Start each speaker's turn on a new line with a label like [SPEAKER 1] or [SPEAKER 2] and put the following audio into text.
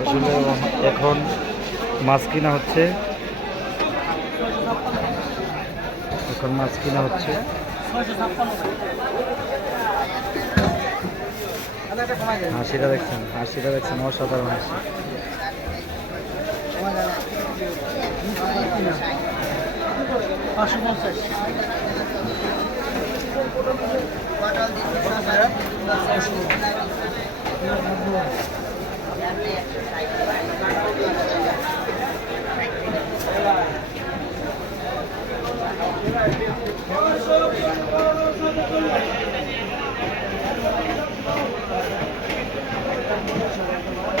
[SPEAKER 1] আসলে এখন মাছ কিনা হচ্ছে। এখন মাছ কিনা হচ্ছে। হাসিটা দেখছেন। হাসিটা দেখছেন অসাধারণ হাসি
[SPEAKER 2] পাঁচশো পঞ্চাশ। the Lord.